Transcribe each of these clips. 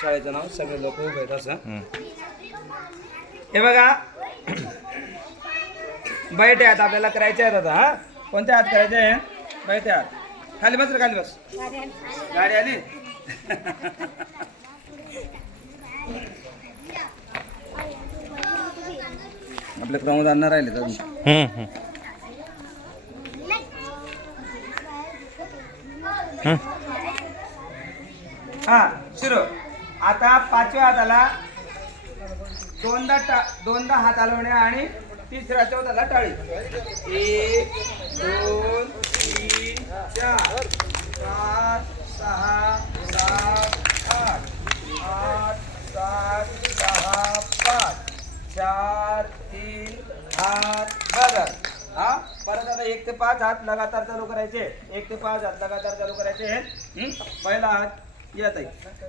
शाळेचं नाव सगळे लोक उभे आहेत असं. हं. बघा. बैठे हात आपल्याला करायचे आहेत आता हा? कोणत्या हात करायचे आहे बैठे हात खाली बस रे खाली बस. गाडी आली? आपल्या क्रमांक राहिले तर. हं, हा सुरू. आता पाचव्या हाताला दोनदा टा दोनदा हात हलवणे आणि तिसऱ्या चौथ्याला टाळी. एक दोन तीन चार पाच सहा सात आठ. आठ सात सहा पाच. चार तीन हात बदल. हा परत आता एक ते पाच हात लगातार चालू करायचे. एक ते पाच हात लगातार चालू करायचे. पहिला हात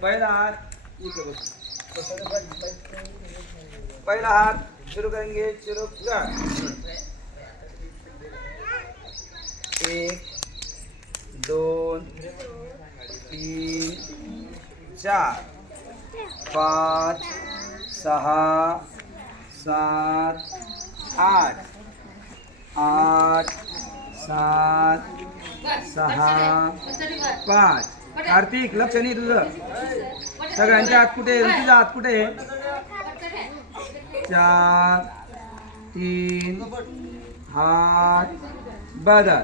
पहिला पहिला हात शुरू करेंगे, शुरू कर एक दोन तीन, चार, पाँच सहा सात, आठ आठ, सात सहा पाच। कार्तिक लक्ष नाही तुझं. सगळ्यांच्या हात कुठे आहे? ऋतूचा हात कुठे चार तीन हात बदल.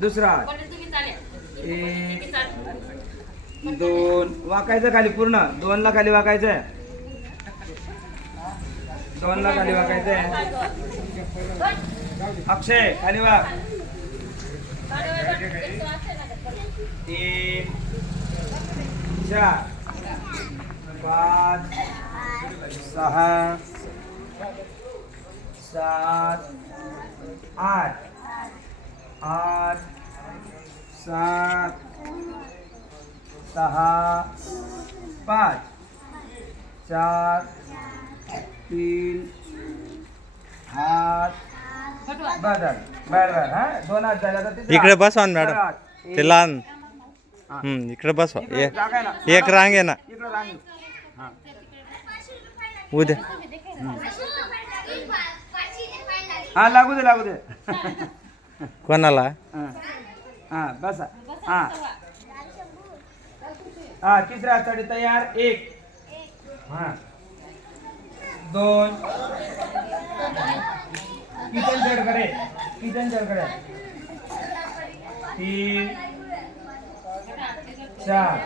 दुसरा हात. एक दोन. वाकायचं खाली पूर्ण. दोनला खाली वाकायचं आहे खाली वाकायचं आहे अक्षय खाली वाक. तीन चार पाच सहा सात आठ आठ सात सहा पाच चार तीन हात बदल बरोबर हा दोन हात झाले इकडे. बसवा मॅडम. ते लहान. हा. हं, इकडे बसवा एक. एक रांग आहे ना. इकडे रांग. हा. उद्या. हा लागू दे लागू दे. कोणाला? हा. हा बसा. हा. हा तिसऱ्या हातासाठी तयार. एक. हा. दोन. किचनकडे किचनकडे तीन चार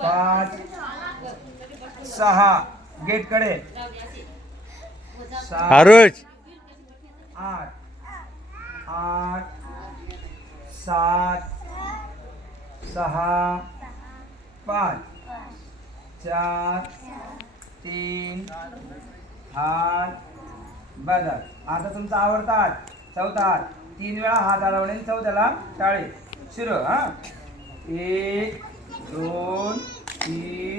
पाच सहा. गेटकडे सात आरुष. आठ. आठ सात सहा पाच. चार तीन हात बदल. आता तुमचा आवडता हात चौथा हात तीन वेळा हात हलवणे चौथ्याला टाळे. सुरू हा. एक दोन तीन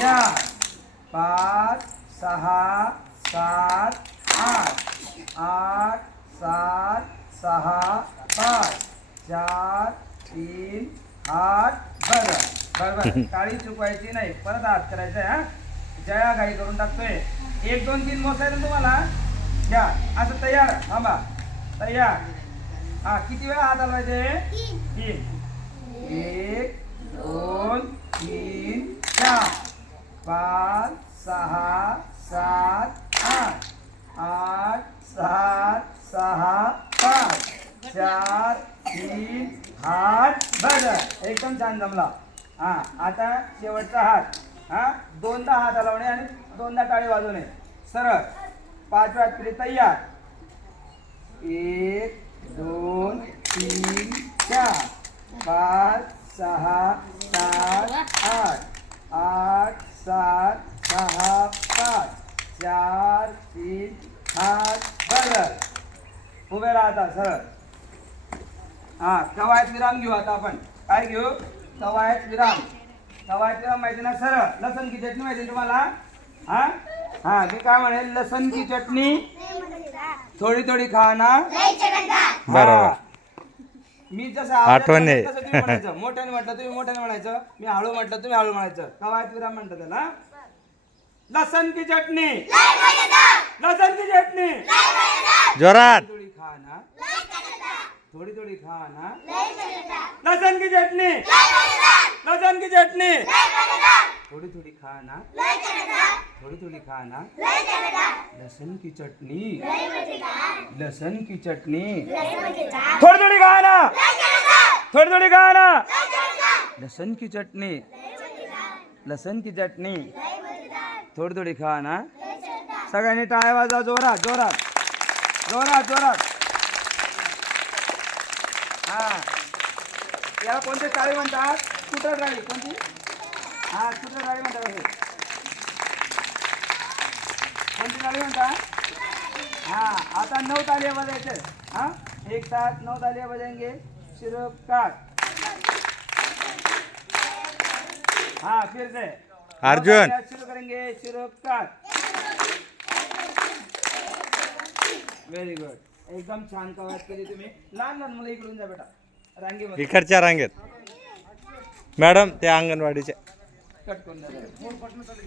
चार. पाच सहा सात आठ. आठ सात सहा पाच. चार तीन आठ. बरं बरोबर काळी चुकवायची नाही. परत हात करायचा आहे हा. जया घाई करून टाकतोय. एक दोन तीन मोसायचं तुम्हाला? घ्या. असं तयार थांबा. तयार. हा किती वेळा हात हलवायचे? तीन. एक दोन तीन चार. पाच सहा सात आठ. आठ सात सहा पाच. चार तीन हात बरं एकदम छान जमला. हा आता शेवटचा हात. हा दोनदा हात हलवणे आणि दोनदा टाळी वाजवणे. सरळ. पाच वेळा पिढी तयार. एक दोन तीन चार पाच सहा सात आठ. आठ सात सहा पाच. चार तीन हात बरं. उभे राहता सरळ. हा कवायत विराम घेऊ आता आपण. काय घेऊ? कवायत विराम. कवायत विराम माहिती ना सरळ. लसण की चटणी माहिती तुम्हाला? हा? हा मी काय म्हणेल लसण की चटणी थोडी थोडी खाना बरोबर. मी जसं आठवण आहे. म्हणायचं. मोठ्याने म्हटलं तुम्ही मोठ्याने म्हणायचं. मी हळू म्हटलं तुम्ही हळू म्हणायचं. कवायत विराम म्हणतात त्याला? लसन की चटणी. लसन की चटणी. जोरात. थोडी खा ना? थोडी थोडी खा ना? लसन की चटणी. लसन की चटणी. थोडी थोडी खा ना थोडी थोडी खा ना. लसन की चटणी. लसन की चटणी. थोडी थोडी खा ना. थोडी थोडी खा ना. लसन की चटणी. लसन की चटणी. थोडी थोडी खा ना. सगळ्यांनी टाळ्या वाजवा जोरात जोरात. जोरात जोरात. हा. याला कोणते टाळी म्हणतात? स्कूटर गाडी कोणती? हा स्कूटर गाडी म्हणतात. कोणती गाडी म्हणतात हा आता नऊ तालिया बजायचे. हा? एक साथ नऊ तालिया बजाएंगे शुरू कर हाँ फिर से अर्जुन. शुरू करेंगे. शुरू कर व्हेरी गुड एकदम छान कवायत केली तुम्ही. लहान लहान मुलं इकडून जा बेटा. रांगेमध्ये इकडच्या रांगेत. मॅडम त्या अंगणवाडीच्या कट करून द्या.